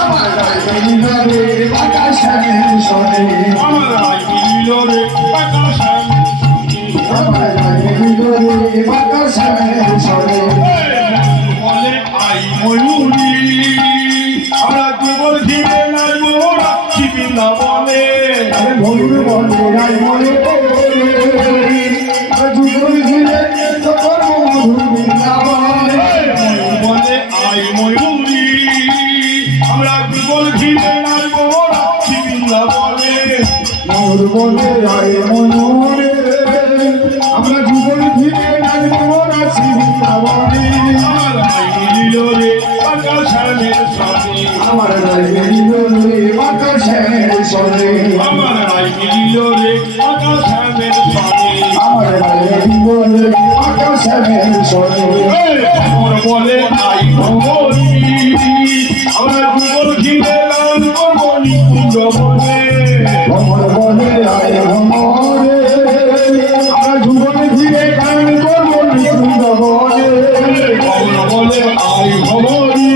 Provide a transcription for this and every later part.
আমার রায় মিলিল রে বাঁকা শ্যামের সনে আমার রায় মিলিল রে বাঁকা শ্যামের সনে আমার রায় মিলিল রে বাঁকা শ্যামের সনে বলে আই ময়ূরী আমরা যুগল ঘিরে নাচব রাখি বৃন্দাবনে ময়ূর বলে রায় ময়ূর যুগল ঘিরে করব মধুর বৃন্দাবনে বলে আই ময়ূরী আমরা যুগল ঘিরে নাচব রাখি বৃন্দাবনে ময়ূর বলে রায় ময়ূর আমরা যুগল ঘিরে নাচব রাশি বৃন্দাবনে আমার রায় মিলিল রে বাঁকা শ্যামের সনে আমার রায় মিলিল রে বাঁকা শ্যামের সনে আমার রায় মিলিল রে বাঁকা শ্যামের সনে আমার রায় মিলিল রে বাঁকা শ্যামের সনে আমার বলে আই ভগবতী আমরা যুগল ঘিরে গান করব নিকুঞ্জ বনে ভ্রমণ বলে রায় ভ্রমণে আমরা যুগল ঘিরে গান করব নিকুঞ্জ বনে আমরা বলে আই ভগবতী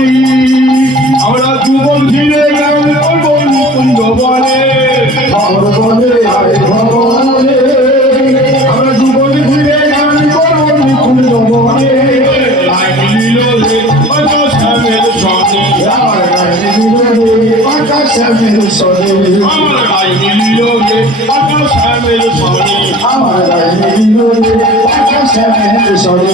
আমরা যুগল ঘিরে গান করব নিকুঞ্জ বনে ভ্রমণ বলে রায় ভ্রমণে আমরা যুগল ঘিরে গান করব নিকুঞ্জ বনে আই মিলিল রে বাঁকা শ্যামের সনে আমার রায় মিলিল রে বাঁকা শ্যামের সনে আমার রায় মিলিল রে বাঁকা শ্যামের সনে আমার রায় মিলিল রে বাঁকা শ্যামের সনে